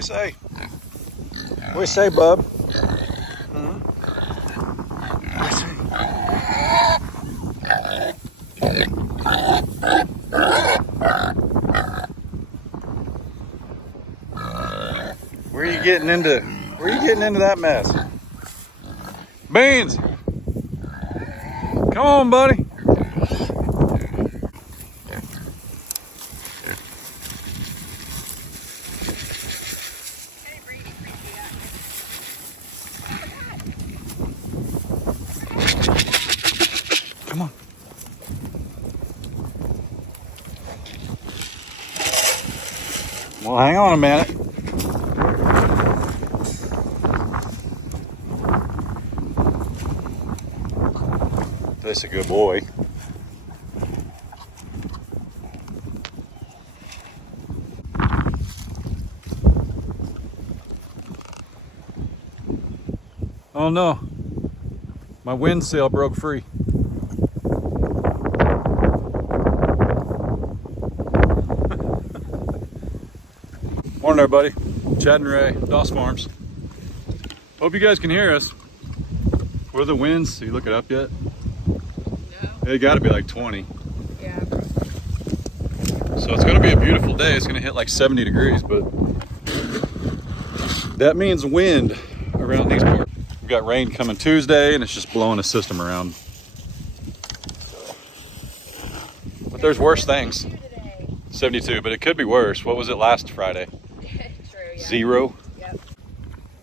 we say? What do we say, bub? Where are you getting into? Where are you getting into that mess? Beans! Come on, buddy. Come on. Well, hang on a minute. That's a good boy. Oh no, my wind sail broke free. Morning everybody, Chad and Ray, Doss Farms. Hope you guys can hear us. What are the winds? Did you look it up yet? No. They gotta be like 20. Yeah. So it's gonna be a beautiful day. It's gonna hit like 70 degrees, but that means wind around these parts. We've got rain coming Tuesday and it's just blowing the system around. But there's worse things. 72, but it could be worse. What was it last Friday? True, yeah. 0? Yep.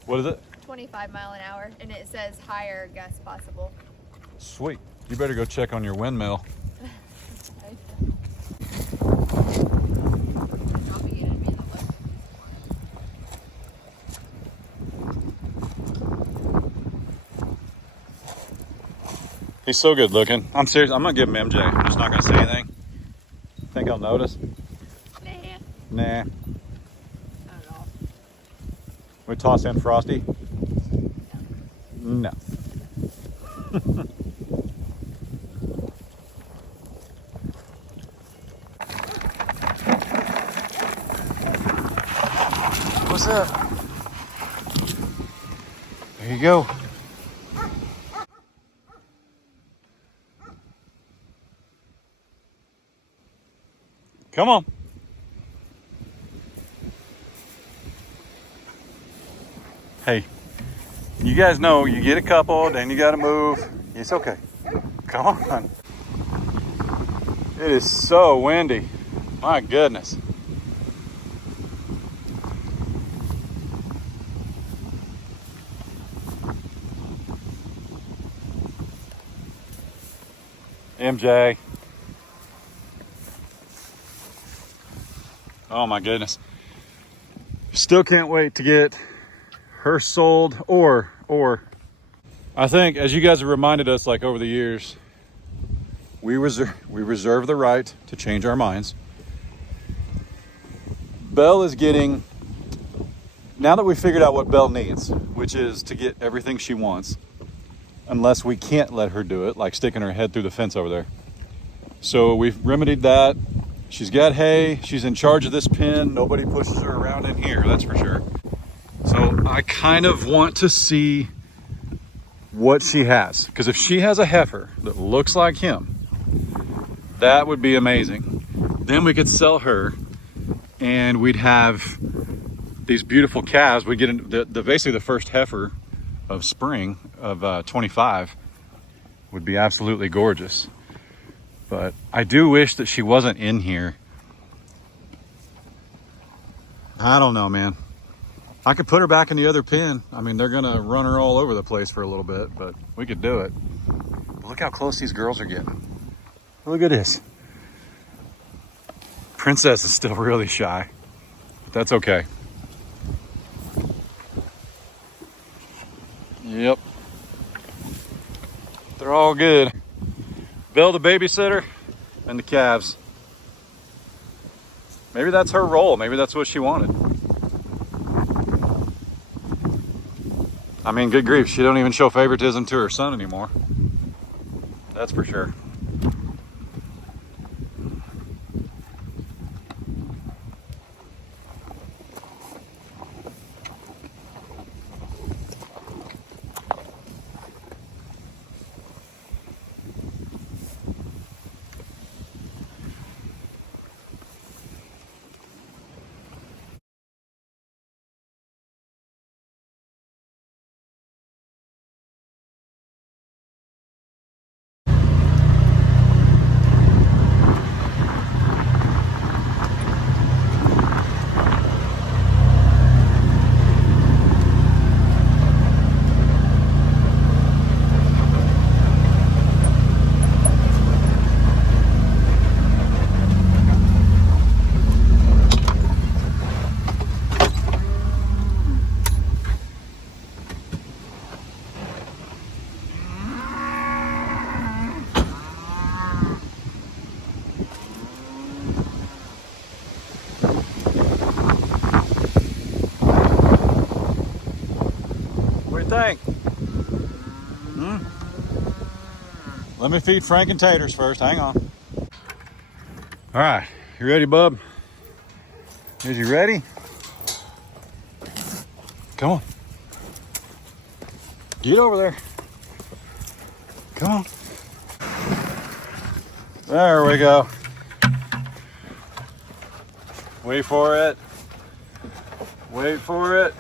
What is it? 25 mile an hour, and it says higher gusts possible. Sweet. You better go check on your windmill. He's so good looking. I'm serious. I'm gonna give him MJ. I'm just not gonna say anything. Think I'll notice? Nah. Not at all. We toss in Frosty? No. What's up? There you go. Come on. Hey, you guys know you get a couple, then you gotta move. It's okay. Come on. It is so windy. My goodness. MJ. Oh my goodness. Still can't wait to get her sold or I think, as you guys have reminded us like over the years, we reserve the right to change our minds. Belle is getting, now that we figured out what Belle needs, which is to get everything she wants, unless we can't let her do it, like sticking her head through the fence over there. So we've remedied that. She's got hay, she's in charge of this pen. Nobody pushes her around in here, that's for sure. So I kind of want to see what she has, because if she has a heifer that looks like him, that would be amazing. Then we could sell her and we'd have these beautiful calves. We get the basically the first heifer of spring of 25 would be absolutely gorgeous. But I do wish that she wasn't in here. I don't know, man. I could put her back in the other pen. I mean, they're gonna run her all over the place for a little bit, but we could do it. But look how close these girls are getting. Look at this. Princess is still really shy, but that's okay. Yep. They're all good. Belle the babysitter and the calves. Maybe that's her role. Maybe that's what she wanted. I mean, good grief, she don't even show favoritism to her son anymore. That's for sure. you think? Let me feed Frank and Taters first. Hang on. All right, you ready, bub? Is you ready? Come on. Get over there. Come on. There we go. Wait for it. Wait for it.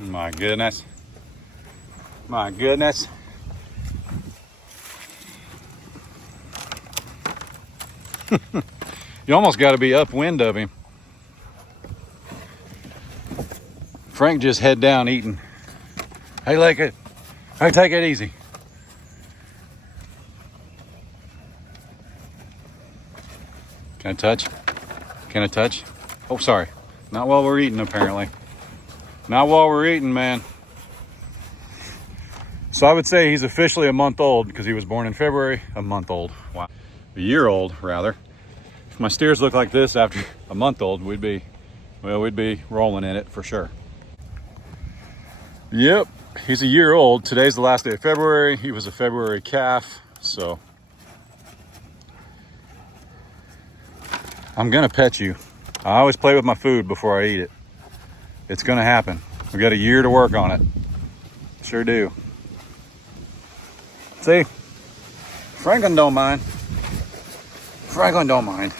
My goodness. My goodness. You almost got to be upwind of him. Frank just head down eating. Hey, like it. Hey, take it easy. Can I touch? Can I touch? Oh, sorry. Not while we're eating, apparently. Not while we're eating, man. So I would say he's officially a month old because he was born in February. A month old. Wow. A year old, rather. If my steers look like this after a month old, we'd be rolling in it for sure. Yep, he's a year old. Today's the last day of February. He was a February calf, so I'm gonna pet you. I always play with my food before I eat it. It's gonna happen. We got a year to work on it. Sure do. See, Franklin don't mind. Franklin don't mind.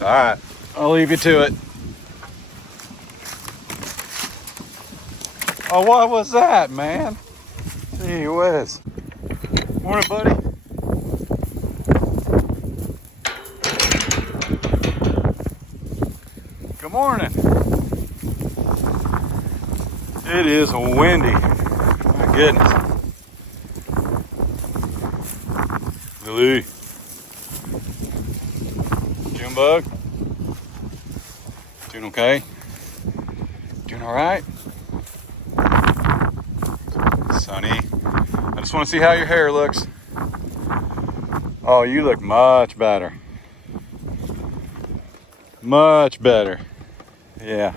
All right, I'll leave you to it. Oh, what was that, man? Gee whiz. Morning, buddy. Good morning. It is windy. My goodness. Lily. Junebug. Doing okay? Doing all right? Sunny. I just want to see how your hair looks. Oh, you look much better. Much better. Yeah.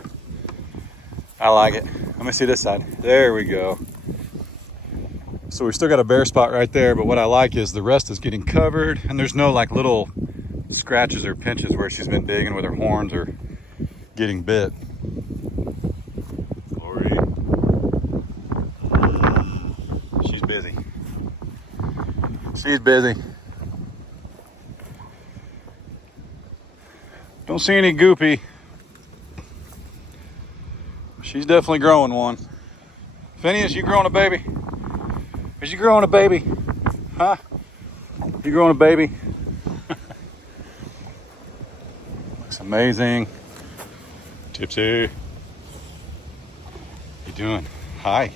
I like it. Let me see this side. There we go. So we still got a bare spot right there, but what I like is the rest is getting covered and there's no like little scratches or pinches where she's been digging with her horns or getting bit. Glory. She's busy. She's busy. Don't see any goopy. She's definitely growing one. Phineas, you growing a baby? Is you growing a baby? Huh? You growing a baby? Looks amazing. Tipsy. You doing? Hi.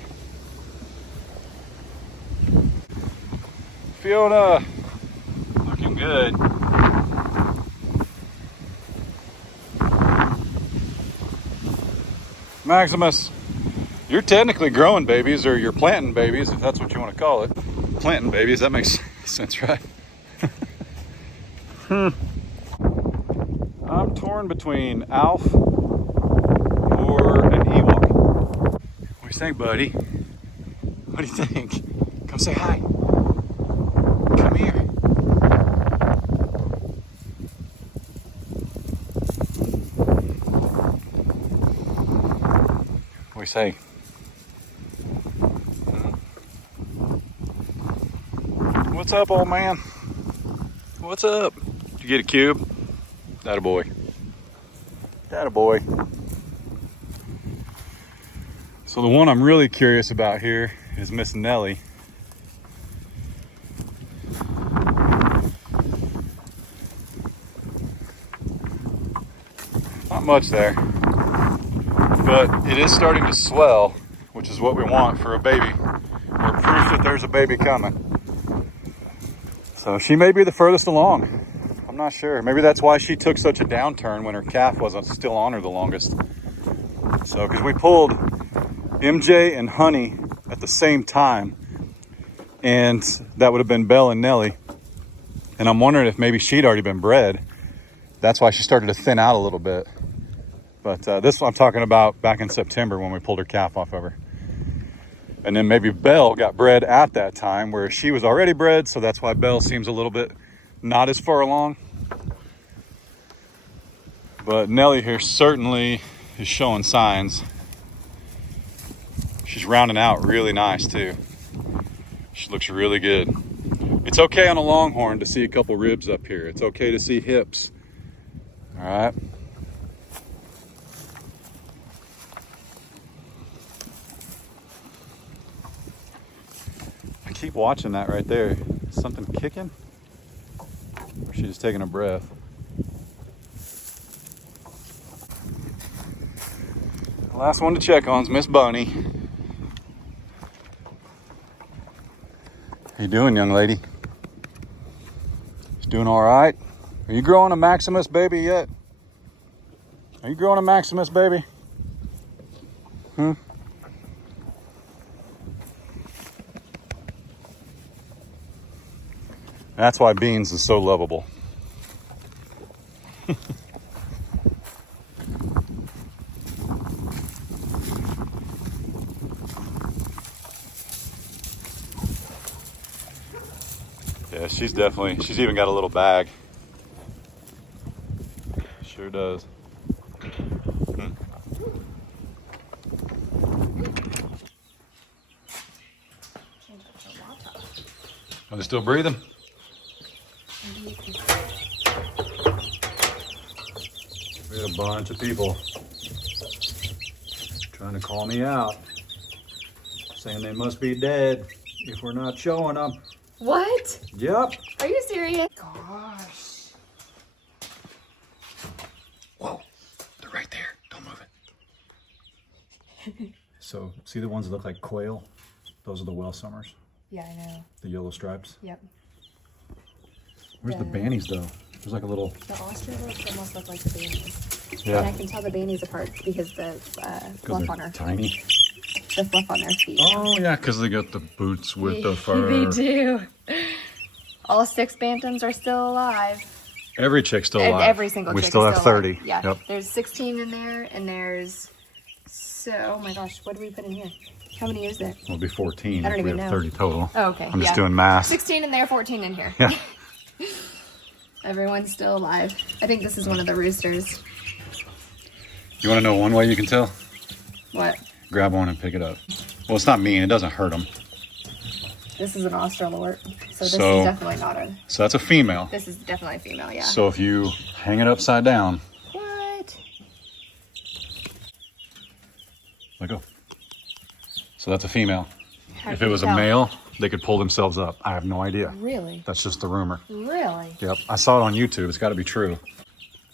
Fiona. Looking good. Maximus. You're technically growing babies, or you're planting babies, if that's what you want to call it. Planting babies, that makes sense, right? I'm torn between Alf or an Ewok. What do you think, buddy? What do you think? Come say hi. Come here. What do you say? What's up, old man? What's up? Did you get a cube? That a boy. That a boy. So the one I'm really curious about here is Miss Nellie. Not much there, but it is starting to swell, which is what we want for a baby, or proof that there's a baby coming. So she may be the furthest along. I'm not sure. Maybe that's why she took such a downturn when her calf wasn't still on her the longest. So, because we pulled MJ and Honey at the same time, and that would have been Belle and Nellie. And I'm wondering if maybe she'd already been bred That's why she started to thin out a little bit. But this I'm talking about back in September when we pulled her calf off of her. And then maybe Belle got bred at that time where she was already bred, so that's why Belle seems a little bit not as far along. But Nellie here certainly is showing signs. She's rounding out really nice too. She looks really good. It's okay on a longhorn to see a couple ribs up here. It's okay to see hips. All right. I keep watching that right there. Is something kicking? Or is she just taking a breath? The last one to check on is Miss Bunny. How you doing, young lady? She's doing all right. Are you growing a Maximus baby yet? Are you growing a Maximus baby? That's why Beans is so lovable. Yeah, she's even got a little bag. Sure does. Are they still breathing? We had a bunch of people trying to call me out, saying they must be dead if we're not showing them. What? Yep. Are you serious? Gosh. Whoa, they're right there. Don't move it. So, see the ones that look like quail? Those are the Welsummers. Yeah, I know. The yellow stripes. Yep. Where's the bannies though? There's like a little. The ostriches almost look like the bannies. Yeah. And I can tell the bannies apart because the fluff on her. Tiny. The fluff on their feet. Oh yeah, because they got the boots with the fur. They do. All 6 bantams are still alive. Every chick's still alive. Every single we chick still is have still 30. alive. Yeah. Yep. There's 16 in there, and there's oh my gosh, what do we put in here? How many is there? It'll be 14. I don't if we even have know. 30 total. Oh, okay. I'm just doing math. 16 in there, 14 in here. Yeah. Everyone's still alive. I think this is one of the roosters. You want to know one way you can tell? What? Grab one and pick it up. Well, it's not mean. It doesn't hurt them. This is an Australort, so this So- is definitely not a. So that's a female. This is definitely a female, yeah. So if you hang it upside down, What? let go. So that's a female. How If can it you was a tell? male, they could pull themselves up. I have no idea. Really? That's just the rumor. Really? Yep. I saw it on YouTube. It's got to be true.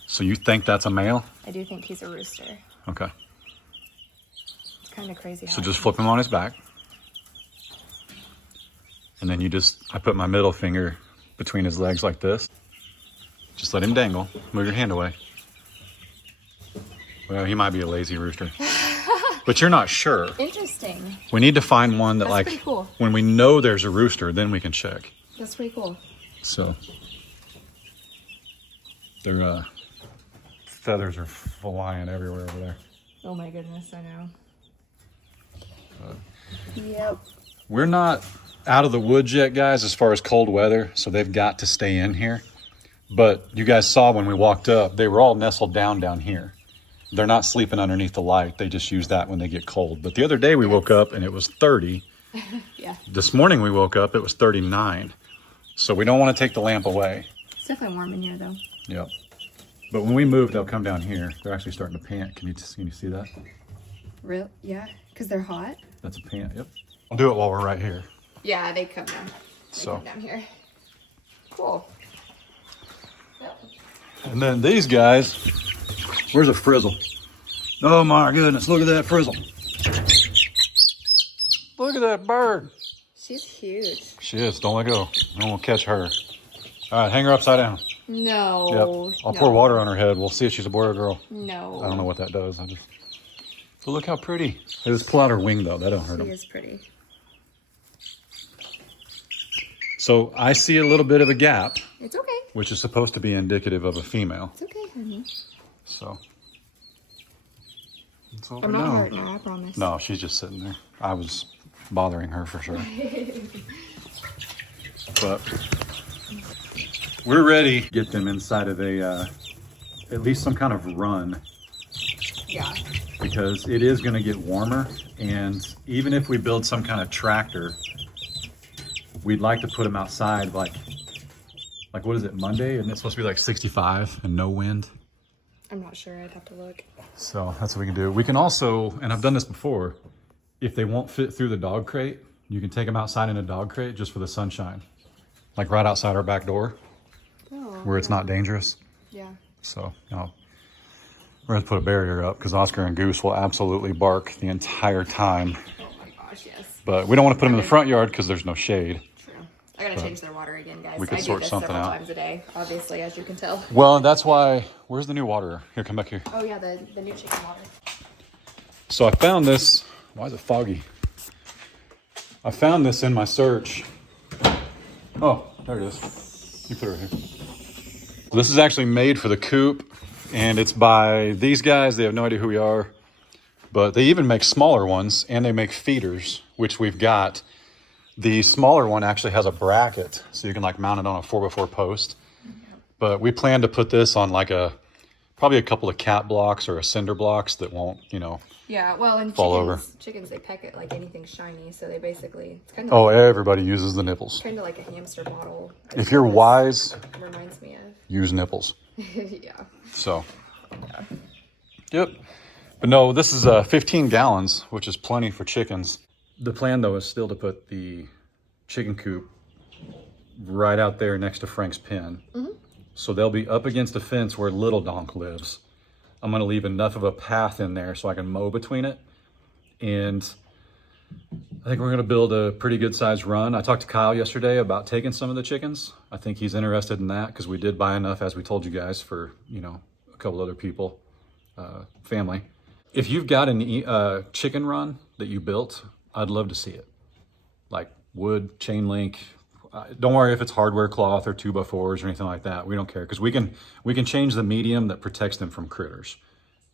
So you think that's a male? I do think he's a rooster. Okay. It's kind of crazy. So just flip him on his back. And then I put my middle finger between his legs like this. Just let him dangle. Move your hand away. Well, he might be a lazy rooster. But you're not sure. Interesting. We need to find one that, That's like, pretty cool. when we know there's a rooster, then we can check. That's pretty cool. So, their feathers are flying everywhere over there. Oh my goodness, I know. Yep. We're not out of the woods yet, guys, as far as cold weather, so they've got to stay in here. But you guys saw when we walked up, they were all nestled down here. They're not sleeping underneath the light. They just use that when they get cold. But the other day we woke up and it was 30. Yeah. This morning we woke up, it was 39. So we don't want to take the lamp away. It's definitely warm in here, though. Yep. But when we move, they'll come down here. They're actually starting to pant. Can you see that? Real? Yeah, because they're hot. That's a pant. Yep. I'll do it while we're right here. Yeah, they come down. So. Come down here. Cool. Yep. And then these guys, where's a frizzle? Oh my goodness, look at that frizzle. Look at that bird. She's huge. She is, don't let go. Then we'll catch her. All right, hang her upside down. No. Yep. I'll pour water on her head. We'll see if she's a boy or a girl. No. I don't know what that does. But look how pretty. Hey, let's pull out her wing though. That don't hurt She them. is pretty. So I see a little bit of a gap. It's okay. which is supposed to be indicative of a female. It's okay, honey. So that's all I'm we not know. hurting her, I promise. No, she's just sitting there. I was bothering her for sure. But we're ready to get them inside of a at least some kind of run. Yeah. Because it is going to get warmer, and even if we build some kind of tractor, we'd like to put them outside like what is it, Monday? And it's supposed to be like 65 and no wind. I'm not sure, I'd have to look. So that's what we can do. We can also, and I've done this before, if they won't fit through the dog crate, you can take them outside in a dog crate just for the sunshine. Like right outside our back door, where it's not dangerous. Yeah. So, you know, we're gonna put a barrier up because Oscar and Goose will absolutely bark the entire time. Oh my gosh, yes. But we don't want to put them in the front yard because there's no shade. True. I gotta change their water again, guys. We could I sort do this something several out. times a day, obviously, as you can tell. Well, that's why, where's the new water? Here, come back here. Oh yeah, the new chicken water. So I found this, why is it foggy? I found this in my search. Oh, there it is. You put it right here. This is actually made for the coop, and it's by these guys. They have no idea who we are, but they even make smaller ones, and they make feeders, which we've got. The smaller one actually has a bracket, so you can like mount it on a 4x4 post. But we plan to put this on like probably a couple of cat blocks or a cinder blocks that won't, you know. Yeah, well, and fall over. Chickens, they peck at like anything shiny, so they basically, it's kind of Oh, everybody uses the nipples. kind of like a hamster bottle. If you're wise, Reminds me of. use nipples. Yeah. So, yep. But no, this is 15 gallons, which is plenty for chickens. The plan, though, is still to put the chicken coop right out there next to Frank's pen. Mm-hmm. So they'll be up against a fence where Little Donk lives. I'm going to leave enough of a path in there so I can mow between it. And I think we're going to build a pretty good sized run. I talked to Kyle yesterday about taking some of the chickens. I think he's interested in that because we did buy enough, as we told you guys, for, you know, a couple other people, family. If you've got a chicken run that you built, I'd love to see it. Like wood, chain link. Don't worry if it's hardware cloth or 2x4s or anything like that. We don't care because we can change the medium that protects them from critters.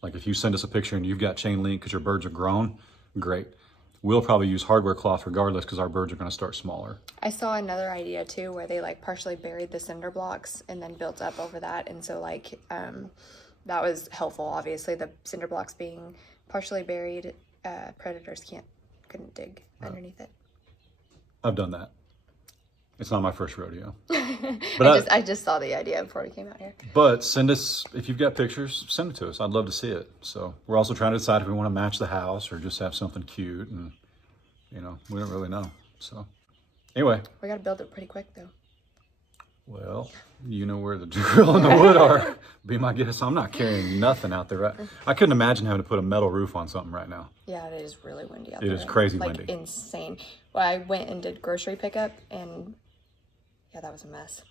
Like if you send us a picture and you've got chain link because your birds are grown, great. We'll probably use hardware cloth regardless because our birds are going to start smaller. I saw another idea too where they like partially buried the cinder blocks and then built up over that, and so like that was helpful. Obviously, the cinder blocks being partially buried, predators couldn't dig underneath it. I've done that. It's not my first rodeo. But I just saw the idea before we came out here. But send us, if you've got pictures, send it to us. I'd love to see it. So we're also trying to decide if we want to match the house or just have something cute. And, you know, we don't really know. So anyway. We got to build it pretty quick though. Well, you know where the drill and the wood are. Be my guest. I'm not carrying nothing out there. I couldn't imagine having to put a metal roof on something right now. Yeah, it is really windy out there. It is crazy like, windy. Insane. Well, I went and did grocery pickup, and yeah, that was a mess.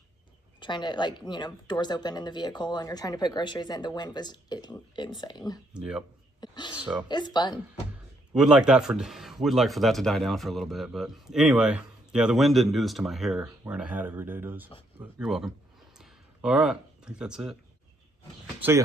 Trying to, like, you know, doors open in the vehicle, and you're trying to put groceries in. The wind was insane. Yep. So it's fun. Would like for that to die down for a little bit, but anyway, yeah, the wind didn't do this to my hair. Wearing a hat every day does. But you're welcome. All right, I think that's it. See ya.